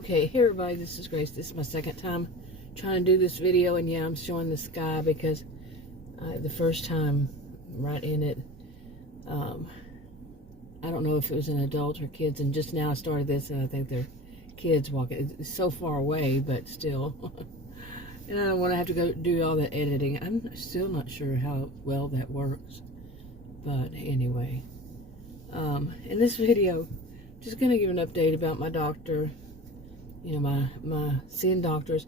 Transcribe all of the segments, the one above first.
Okay, hey everybody, this is Grace. This is my second time trying to do this video, and yeah, I'm showing the sky because the first time right in it, I don't know if it was an adult or kids, and just now I started this, and I think they're kids walking. It's so far away, but still. And I don't want to have to go do all the editing. I'm still not sure how well that works. But anyway, in this video, just going to give an update about my doctor. You know, my seeing doctors.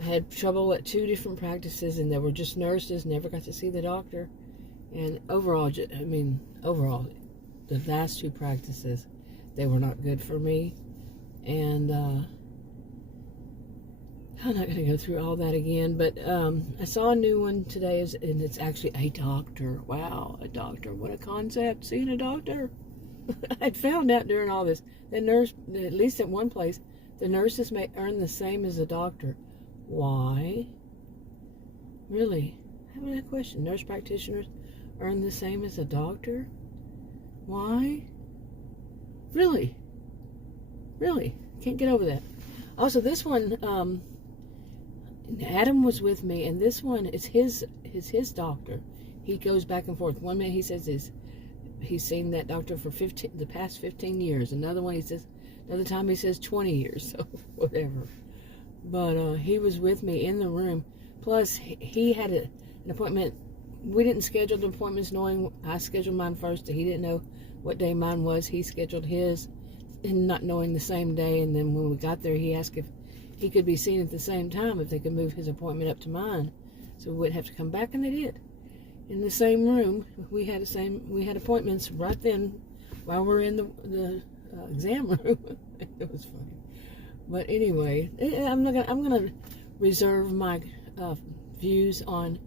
I had trouble at 2 different practices, and they were just nurses, never got to see the doctor. And overall, overall, the last 2 practices, they were not good for me. And I'm not going to go through all that again, but I saw a new one today, and it's actually a doctor. Wow, a doctor. What a concept, seeing a doctor. I'd found out during all this, the nurse, at least at one place, the nurses may earn the same as a doctor. Why? Really? I have that question. Nurse practitioners earn the same as a doctor? Why? Really? Really? Can't get over that. Also, this one, Adam was with me, and this one is his doctor. He goes back and forth. One minute he says he's seen that doctor for the past 15 years. Another one another time he says 20 years, so whatever. But he was with me in the room. Plus, he had an appointment. We didn't schedule the appointments knowing I scheduled mine first. He didn't know what day mine was. He scheduled his, and not knowing the same day. And then when we got there, he asked if he could be seen at the same time, if they could move his appointment up to mine, so we wouldn't have to come back. And they did. In the same room, we had appointments right then while we're in the exam room. It was funny. But anyway, I'm gonna reserve my views on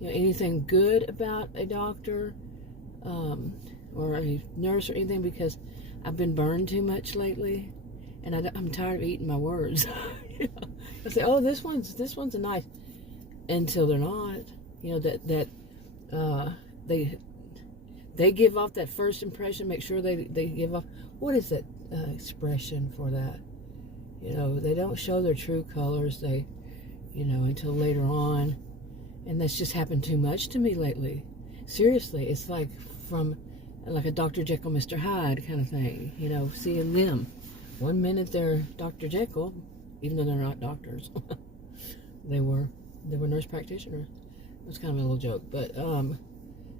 anything good about a doctor or a nurse or anything, because I've been burned too much lately, and I'm tired of eating my words. I say, oh, this one's a nice, until they're not. They give off that first impression. Make sure they give off, what is that expression for that? They don't show their true colors. They, until later on, and that's just happened too much to me lately. Seriously, it's like like a Dr. Jekyll, Mr. Hyde kind of thing. Seeing them. One minute they're Dr. Jekyll, even though they're not doctors. They were nurse practitioners. It was kind of a little joke, but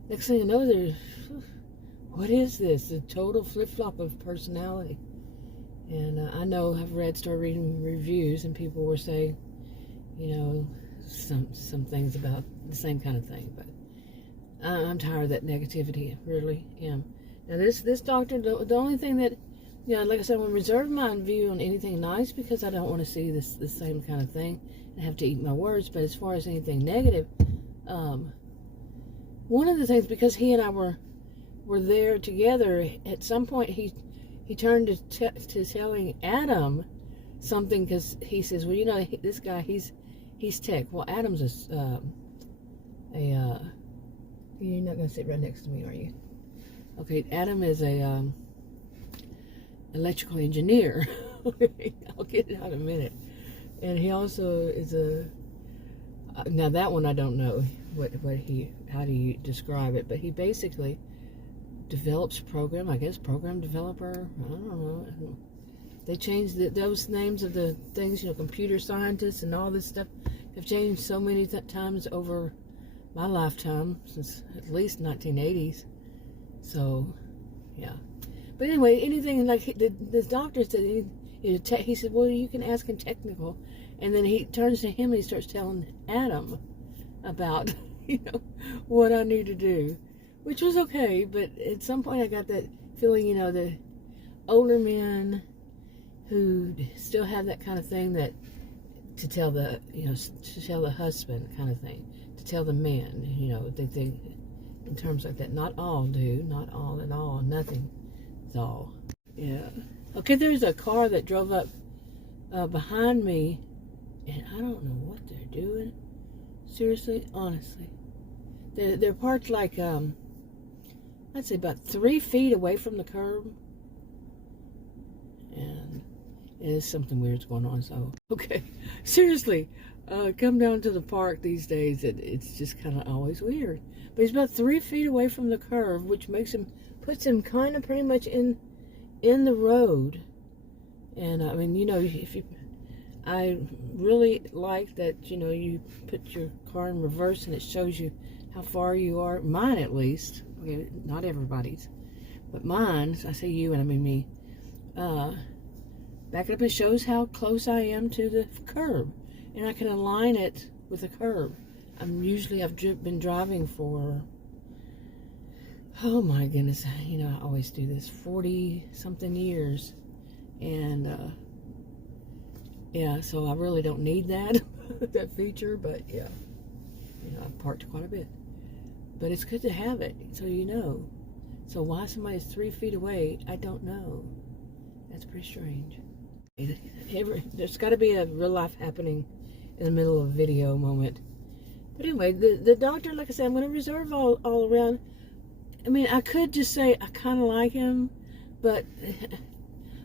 next thing you know, what is this? A total flip-flop of personality. And I know I've started reading reviews, and people were saying, some things about the same kind of thing. But I'm tired of that negativity. I really am. Now this doctor, the only thing that, like I said, I want to reserve my view on anything nice, because I don't want to see the same kind of thing and have to eat my words. But as far as anything negative, one of the things, because he and I were there together, at some point he turned to telling Adam something, because he says, well, this guy, he's tech. Well, Adam's you're not going to sit right next to me, are you? Okay, Adam is a electrical engineer. I'll get it out in a minute. And he also is now that one I don't know how do you describe it, but he basically develops program developer. I don't know. They changed those names of the things, computer scientists and all this stuff have changed so many times over my lifetime, since at least 1980s. So, yeah. But anyway, anything like this doctor said, he said, well, you can ask him technical. And then he turns to him and he starts telling Adam about, what I need to do, which was okay. But at some point I got that feeling, the older men who still have that kind of thing, that to tell the husband kind of thing, to tell the man, they think in terms like that. Not all do, not all at all, nothing is all. Yeah. Okay, there's a car that drove up behind me, and I don't know what they're doing. Seriously, honestly. They're parked like, I'd say about 3 feet away from the curb. And There's something weird's going on. So, okay, seriously, come down to the park these days. It's just kind of always weird. But he's about 3 feet away from the curve, which puts him kind of pretty much in the road. And I mean, I really like that, you put your car in reverse and it shows you how far you are. Mine, at least. Okay, not everybody's, but mine. I say you and I mean me. Back it up and shows how close I am to the curb, and I can align it with the curb. I've been driving for, oh my goodness, I always do this, 40 something years, and yeah, so I really don't need that that feature, but yeah, I've parked quite a bit, but it's good to have it, so So why somebody's 3 feet away, I don't know. That's pretty strange. There's got to be a real life happening in the middle of a video moment. But anyway, the doctor, like I said, I'm going to reserve all around. I mean, I could just say I kind of like him, but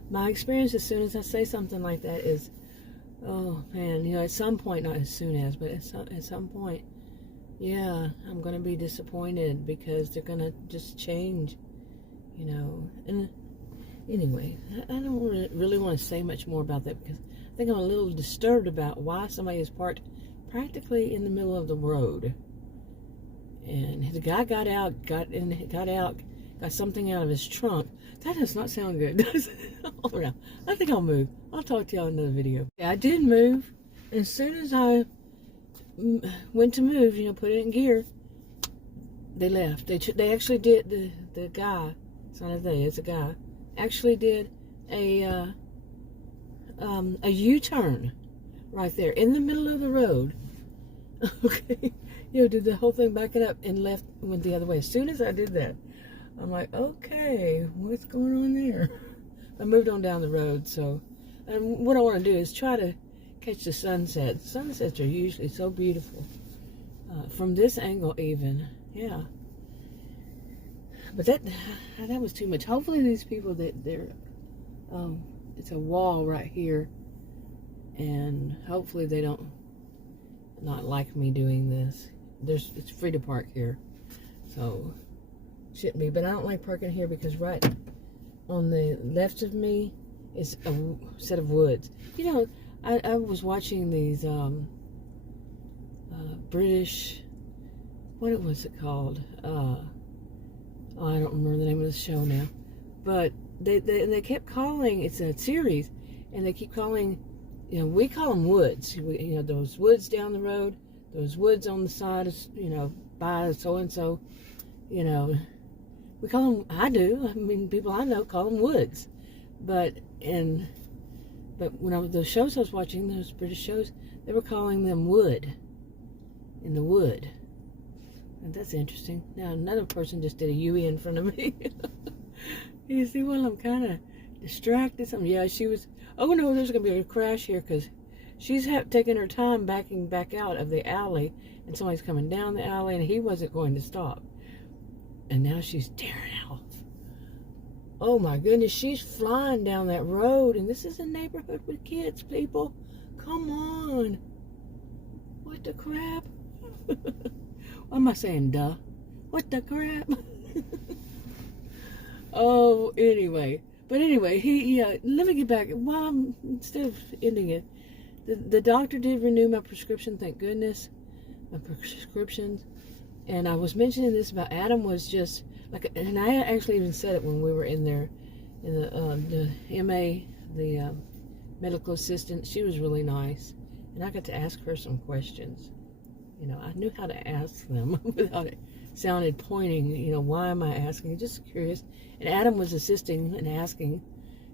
my experience as soon as I say something like that is, oh man, at some point, not as soon as, but at some point, yeah, I'm going to be disappointed because they're going to just change, and anyway, I don't really want to say much more about that because I think I'm a little disturbed about why somebody is parked practically in the middle of the road. And the guy got something out of his trunk. That does not sound good, does it? Hold on. I think I'll move. I'll talk to y'all in another video. Yeah, I did move. And as soon as I went to move, put it in gear, they left. They actually did, the guy, it's not a they, it's a guy, actually did a U-turn right there in the middle of the road. Okay, did the whole thing, back it up and went the other way. As soon as I did that, I'm like, okay, what's going on there? I moved on down the road. So, and what I want to do is try to catch the sunset. Sunsets are usually so beautiful from this angle, even. Yeah. But that was too much. Hopefully these people it's a wall right here, and hopefully they don't not like me doing this. It's free to park here, so shouldn't be. But I don't like parking here because right on the left of me is a set of woods. I was watching these British, what was it called? I don't remember the name of the show now, but they kept calling, it's a series, and they keep calling, we call them woods. Those woods down the road, those woods on the side of, by so-and-so, we call them, I do, people I know call them woods. But when the shows I was watching, those British shows, they were calling them wood, in the wood. And that's interesting. Now another person just did a UE in front of me. You see, well, I'm kind of distracted. Yeah, she was, oh no, there's going to be a crash here because she's taking her time backing back out of the alley, and somebody's coming down the alley, and he wasn't going to stop. And now she's tearing out. Oh my goodness, she's flying down that road, and this is a neighborhood with kids, people. Come on. What the crap? Why am I saying duh? What the crap? Oh, anyway. But anyway, let me get back. Instead of ending it, the doctor did renew my prescription, thank goodness. My prescriptions. And I was mentioning this about Adam was just like, and I actually even said it when we were in there, in the MA, the medical assistant. She was really nice, and I got to ask her some questions. I knew how to ask them without it sounded pointing. Why am I asking? Just curious. And Adam was assisting and asking.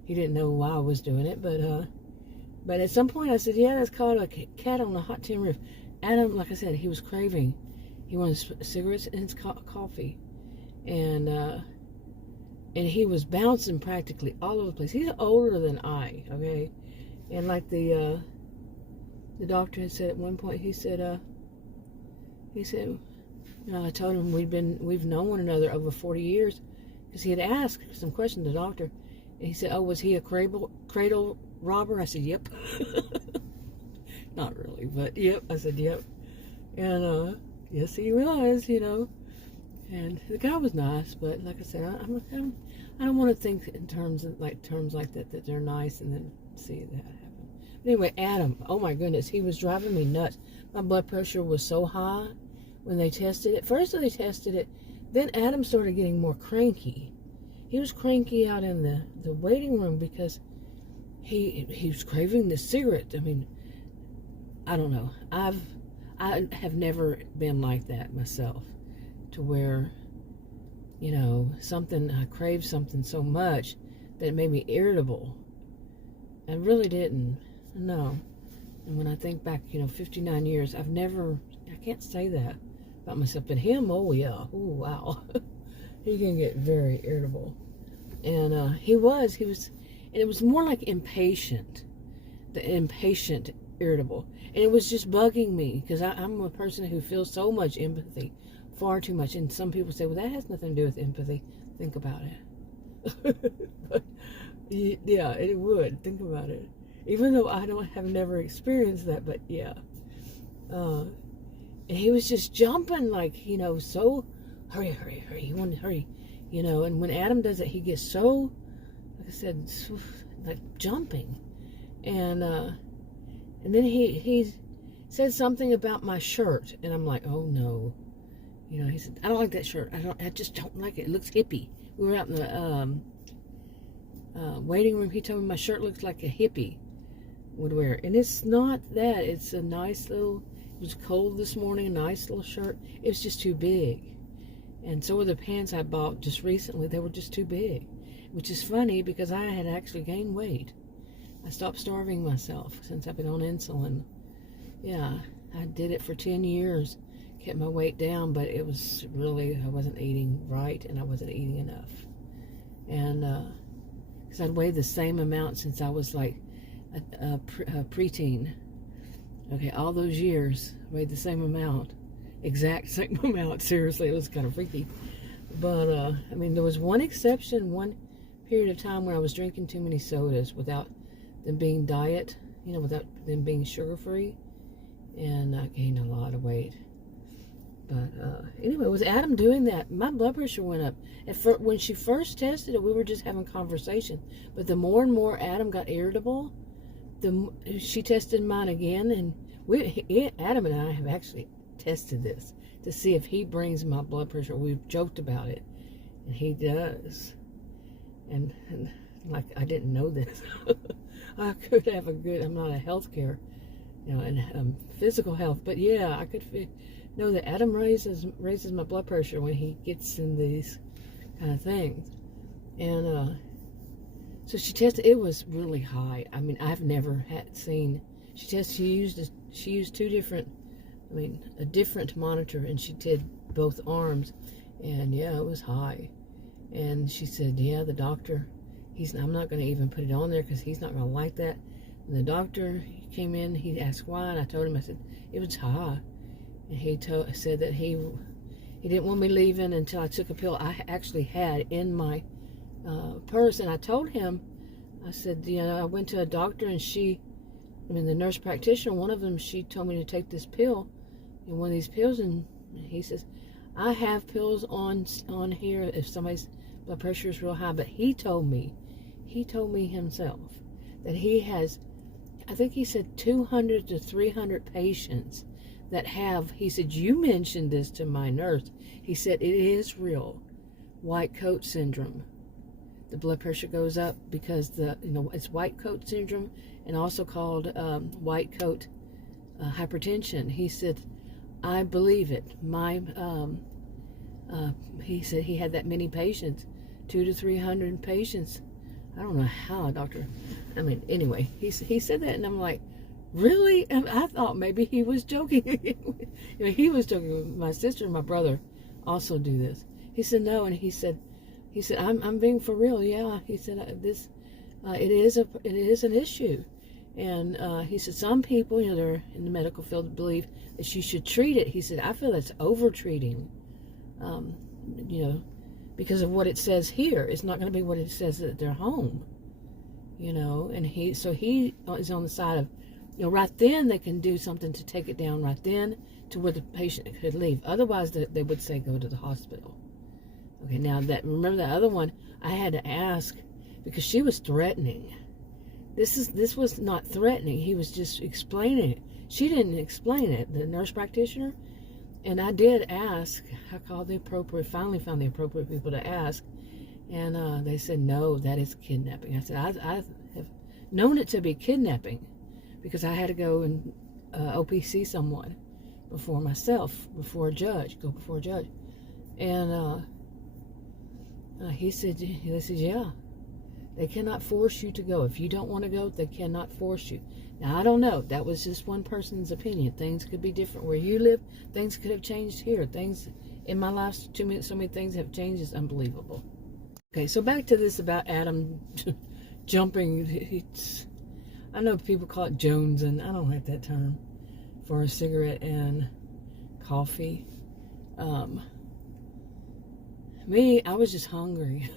He didn't know why I was doing it, but at some point I said, yeah, that's called a cat on a hot tin roof. Adam, like I said, he was craving. He wanted cigarettes and his coffee, and he was bouncing practically all over the place. He's older than I, okay, and like the doctor had said at one point, he said, I told him we've known one another over 40 years, because he had asked some questions to the doctor, and he said, oh, was he a cradle robber? I said, yep. Not really, but yep. I said, yep. And yes, he was, And the guy was nice, but like I said, I don't want to think in terms like that they're nice and then see that happen. But anyway, Adam, oh my goodness, he was driving me nuts. My blood pressure was so high when they tested it. First they tested it, then Adam started getting more cranky. He was cranky out in the waiting room because he was craving the cigarette. I mean, I don't know. I have never been like that myself, to where, I craved something so much that it made me irritable. I really didn't. No. And when I think back, 59 years, I can't say that about myself. But him, oh yeah. Oh, wow. He can get very irritable. And he was, and it was more like impatient. The impatient irritable. And it was just bugging me, because I'm a person who feels so much empathy, far too much. And some people say, well, that has nothing to do with empathy. Think about it. But, yeah, it would. Think about it. Even though I have never experienced that, but yeah. And he was just jumping like, so hurry, you want to hurry, and when Adam does it, he gets so, like I said, so, like jumping. And then he said something about my shirt, and I'm like, oh no. He said, I don't like that shirt. I just don't like it. It looks hippie. We were out in the waiting room. He told me my shirt looks like a hippie would wear. And it's not that. It's a nice little, it was cold this morning, a nice little shirt. It was just too big. And so were the pants I bought just recently. They were just too big. Which is funny, because I had actually gained weight. I stopped starving myself since I've been on insulin. Yeah, I did it for 10 years. Kept my weight down, but it was really, I wasn't eating right, and I wasn't eating enough. And because I'd weighed the same amount since I was like a preteen. Okay, all those years, weighed the same amount. Exact same amount. Seriously, it was kind of freaky. But, I mean, there was one exception, one period of time where I was drinking too many sodas without them being diet, without them being sugar-free. And I gained a lot of weight. But anyway, with Adam doing that, my blood pressure went up. When she first tested it, we were just having conversation. But the more and more Adam got irritable, she tested mine again. And Adam and I have actually tested this to see if he brings my blood pressure. We've joked about it. And he does. And like, I didn't know this. I could have I'm not a healthcare, and physical health. But yeah, I could know that Adam raises my blood pressure when he gets in these kind of things. And so she tested. It was really high. I mean, I've never seen. She used two different. I mean, a different monitor, and she did both arms, and yeah, it was high. And she said, yeah, the doctor, I'm not going to even put it on there because he's not going to like that. And the doctor came in, he asked why, and I told him, I said, it was high. And he said that he didn't want me leaving until I took a pill I actually had in my purse. And I told him, I said, I went to a doctor, and the nurse practitioner, one of them, she told me to take this pill, and one of these pills, and he says, I have pills on here if somebody's blood pressure is real high. But he told me himself that he has, I think he said 200 to 300 patients that have, he said, you mentioned this to my nurse. He said, it is real, white coat syndrome. The blood pressure goes up because it's white coat syndrome, and also called white coat hypertension. He said, I believe it. He said he had that many patients, 200 to 300 patients. I don't know how, doctor. I mean, anyway, he said that, and I'm like, really? And I thought maybe he was joking. He was joking. My sister and my brother also do this. He said no, and he said, I'm being for real. Yeah, he said it is an issue. And he said some people, they're in the medical field, believe that you should treat it. He said, I feel that's over-treating, because of what it says here. It's not going to be what it says at their home, and he is on the side of, right then they can do something to take it down right then to where the patient could leave. Otherwise, they would say go to the hospital. Okay, now remember the other one, I had to ask because she was threatening. This was not threatening. He was just explaining it. She didn't explain it, the nurse practitioner. And I did ask. I finally found the appropriate people to ask. And they said, no, that is kidnapping. I said, I have known it to be kidnapping because I had to go and OPC someone before a judge. And they said, yeah, they cannot force you to go. If you don't want to go, they cannot force you. Now, I don't know. That was just one person's opinion. Things could be different where you live. Things could have changed here. Things in my life, so many things have changed. It's unbelievable. Okay, so back to this about Adam jumping. I know people call it Jones, and I don't like that term, for a cigarette and coffee. Me, I was just hungry.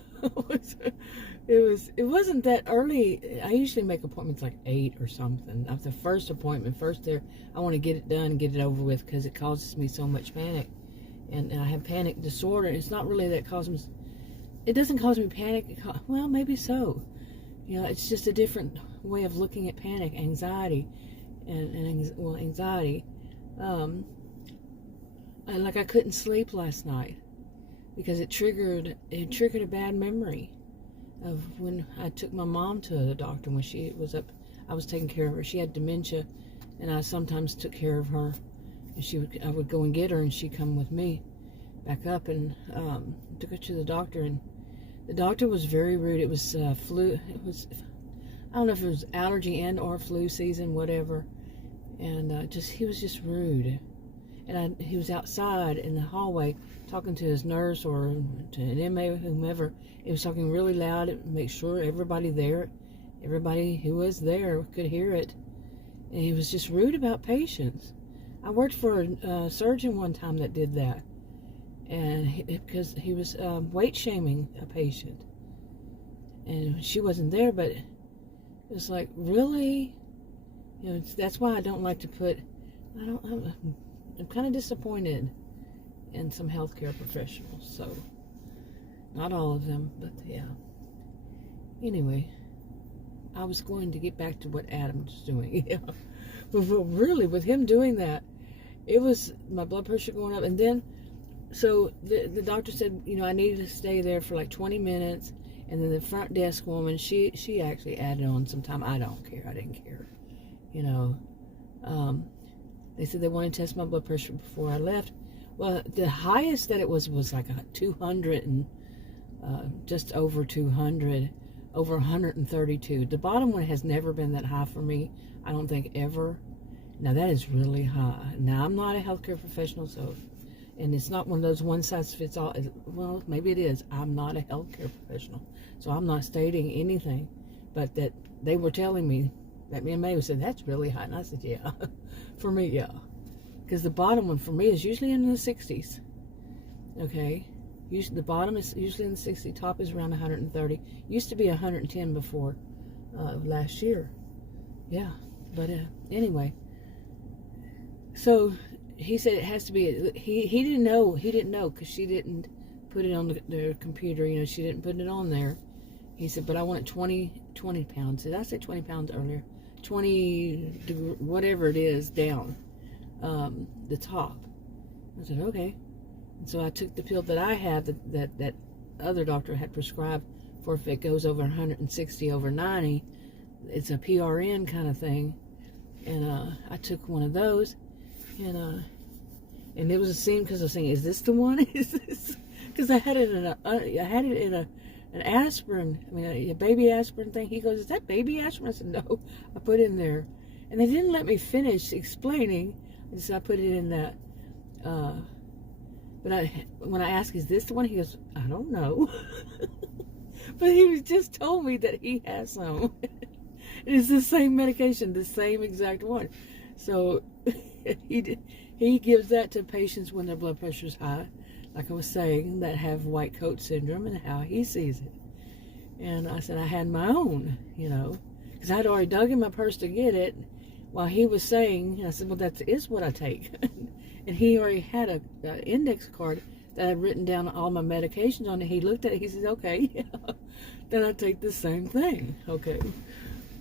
It wasn't that early. I usually make appointments like 8 or something. After the first appointment, I want to get it done and get it over with because it causes me so much panic. And I have panic disorder. It's not really that it doesn't cause me panic. Well, maybe so. It's just a different way of looking at panic, anxiety, anxiety. I couldn't sleep last night because it triggered a bad memory of when I took my mom to the doctor when she was up. I was taking care of her. She had dementia, and I sometimes took care of her. And I would go and get her, and she'd come with me back up, and took her to the doctor. And the doctor was very rude. It was flu. I don't know if it was allergy and or flu season, whatever. And he was just rude. And he was outside in the hallway talking to his nurse or to an inmate, whomever. He was talking really loud to make sure everybody who was there could hear it. And he was just rude about patients. I worked for a surgeon one time that did that. And because he was weight shaming a patient. And she wasn't there, but it was like, really? That's why I don't like to put, I'm kind of disappointed in some healthcare professionals. So, not all of them, but yeah. Anyway, I was going to get back to what Adam was doing. Yeah. But really, with him doing that, it was my blood pressure going up. And then, so the doctor said, I needed to stay there for like 20 minutes. And then the front desk woman, she actually added on some time. I don't care. I didn't care. They said they wanted to test my blood pressure before I left. Well, the highest that it was like 200 and just over 200, over 132. The bottom one has never been that high for me. I don't think ever. Now that is really high. Now I'm not a healthcare professional, and it's not one of those one size fits all. Well, maybe it is. I'm not a healthcare professional, so I'm not stating anything. But that they were telling me that me and May said that's really high, and I said yeah, for me yeah, because the bottom one for me is usually in the 60s. Okay, usually the bottom is usually in the 60s. Top is around 130. Used to be 110 before last year. Yeah, but anyway. So he said it has to be. He didn't know because she didn't put it on the computer. She didn't put it on there. He said, but I want it 20 pounds. Did I say 20 pounds earlier? 20, whatever it is, down the top. I said, okay. And so I took the pill that I had that other doctor had prescribed for if it goes over 160 over 90. It's a PRN kind of thing. And I took one of those. And it was a scene because I was saying, is this the one? Is this? Because I had it in an aspirin, a baby aspirin thing. He goes, is that baby aspirin? I said, no, I put it in there. And they didn't let me finish explaining. So I put it in that. But when I asked, is this the one? He goes, I don't know. But he just told me that he has some. It's the same medication, the same exact one. So he gives that to patients when their blood pressure is high, like I was saying, that have white coat syndrome, and how he sees it. And I said I had my own, because I'd already dug in my purse to get it while he was saying, I said, well, that is what I take. And he already had an index card that I'd written down all my medications on it. He looked at it, he says, okay, then I take the same thing, okay.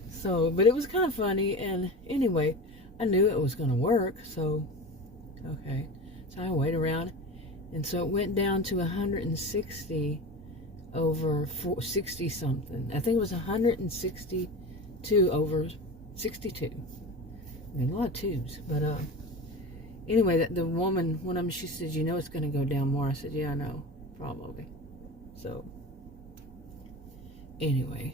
So, but it was kind of funny, and anyway, I knew it was going to work, so, okay. So I wait around, and so it went down to 160 over 60 something. I think it was 162 over 62. I mean, a lot of twos, but anyway, the woman, one of them, she said, it's going to go down more. I said, yeah, I know, probably. So, anyway,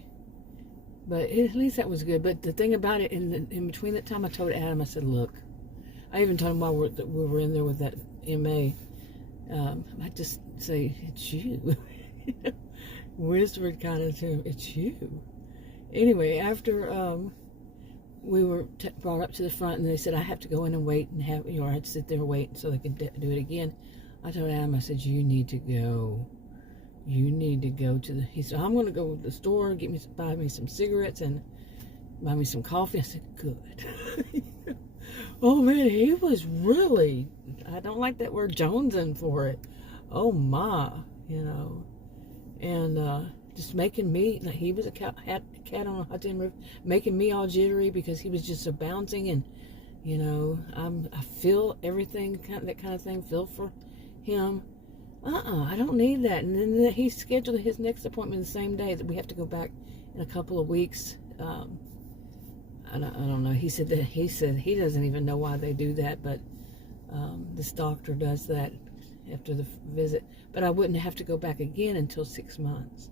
but at least that was good. But the thing about it, in between that time, I told Adam, I said, look, I even told him while we were in there with that MA, I just say, it's you. Whispered kind of to him, it's you. Anyway, after we were brought up to the front, and they said I have to go in and wait and have, I had to sit there and wait so they could do it again. I told Adam, I said, you need to go. You need to go to he said, I'm going to go to the store, buy me some cigarettes and buy me some coffee. I said, good. Oh man, he was really, I don't like that word, jonesing for it. Oh my, and just making me, like he was a cat on a hot tin roof, making me all jittery because he was just so bouncing, and I feel everything, that kind of thing, feel for him. I don't need that. And then he scheduled his next appointment the same day that we have to go back in a couple of weeks. I don't know. He said he doesn't even know why they do that, but this doctor does that after the visit. But I wouldn't have to go back again until 6 months.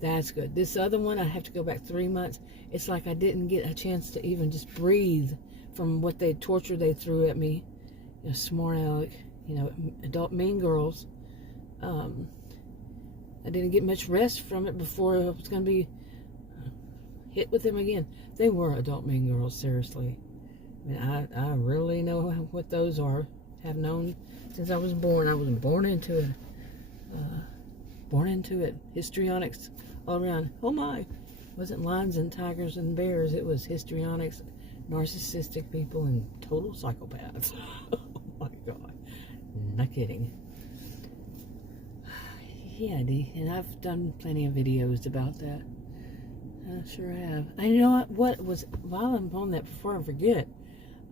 That's good. This other one, I have to go back 3 months. It's like I didn't get a chance to even just breathe from what torture they threw at me. Smart aleck, adult mean girls. I didn't get much rest from it before I was going to be hit with them again. They were adult mean girls, seriously. I mean, I really know what those are. Have known since I was born. I was born into it. Histrionics all around. Oh my. It wasn't lions and tigers and bears. It was histrionics, narcissistic people, and total psychopaths. Oh my God. Not kidding. Yeah, and I've done plenty of videos about that. I sure have. And you know what was, while I'm on that, before I forget,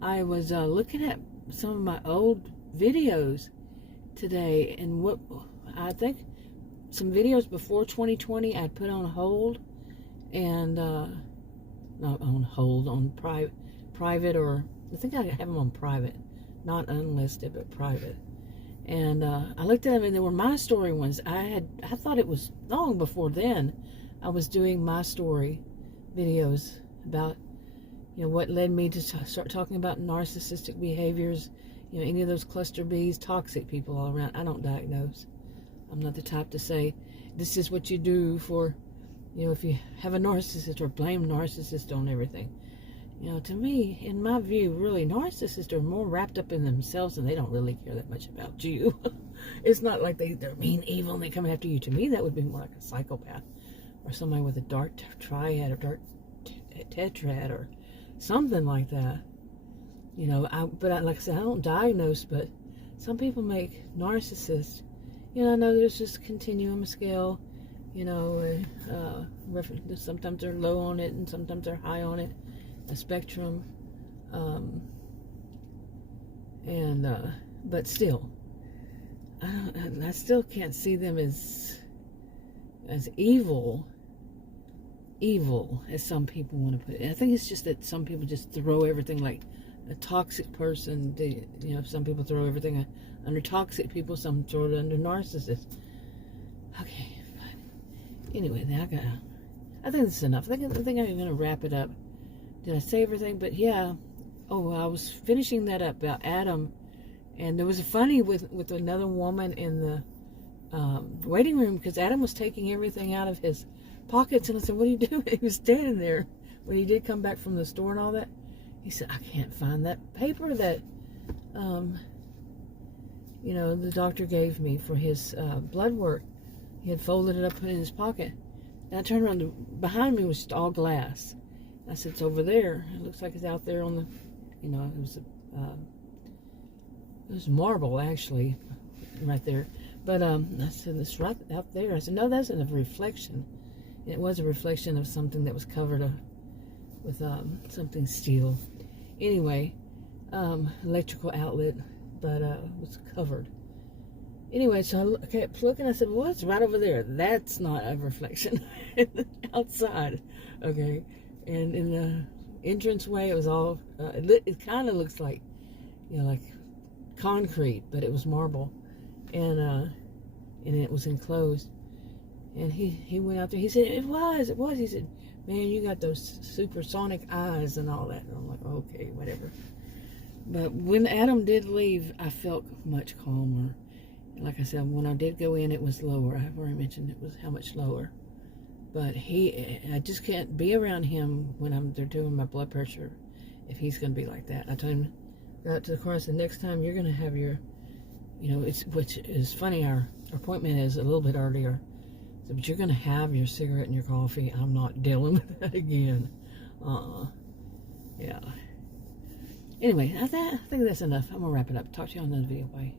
I was looking at some of my old videos today, and what I think some videos before 2020 I'd put on hold, and not on hold, on private, or I think I have them on private, not unlisted, but private. And I looked at them, and they were my story ones. I thought it was long before then I was doing my story videos about, what led me to start talking about narcissistic behaviors, any of those cluster Bs, toxic people all around. I don't diagnose. I'm not the type to say, this is what you do for, if you have a narcissist, or blame narcissist on everything. To me, in my view, really, narcissists are more wrapped up in themselves, and they don't really care that much about you. It's not like they're mean, evil, and they come after you. To me, that would be more like a psychopath, or somebody with a dark triad, or dark tetrad, or something like that. But like I said, I don't diagnose, but some people make narcissists. I know there's just a continuum scale, sometimes they're low on it, and sometimes they're high on it. A spectrum, but still, I still can't see them as evil as some people want to put it. I think it's just that some people just throw everything, like a toxic person. Some people throw everything under toxic people. Some throw it under narcissists. Okay, but anyway, I think this is enough. I think I'm going to wrap it up. Did I say everything? But yeah. Oh, I was finishing that up about Adam, and there was a funny with another woman in the waiting room, because Adam was taking everything out of his pockets, and I said, "What are you doing?" He was standing there when he did come back from the store and all that. He said, "I can't find that paper that the doctor gave me for his blood work." He had folded it up, put it in his pocket. And I turned around, behind me was just all glass. I said, it's over there. It looks like it's out there on the, it was marble, actually, right there. But I said, it's right out there. I said, no, that's a reflection. And it was a reflection of something that was covered with something steel. Anyway, electrical outlet, but was covered. Anyway, so I kept looking. I said, well, it's right over there. That's not a reflection. Outside, okay. And in the entranceway, it was all, it kind of looks like, like concrete, but it was marble. And it was enclosed. And he went out there. He said, it was. He said, man, you got those supersonic eyes and all that. And I'm like, okay, whatever. But when Adam did leave, I felt much calmer. Like I said, when I did go in, it was lower. I've already mentioned it was how much lower. But I just can't be around him when they're doing my blood pressure if he's going to be like that. I told him, got up to the car, I said, next time you're going to have your, which is funny, our appointment is a little bit earlier. So, but you're going to have your cigarette and your coffee. I'm not dealing with that again. Yeah. Anyway, I think that's enough. I'm going to wrap it up. Talk to you on another video. Bye.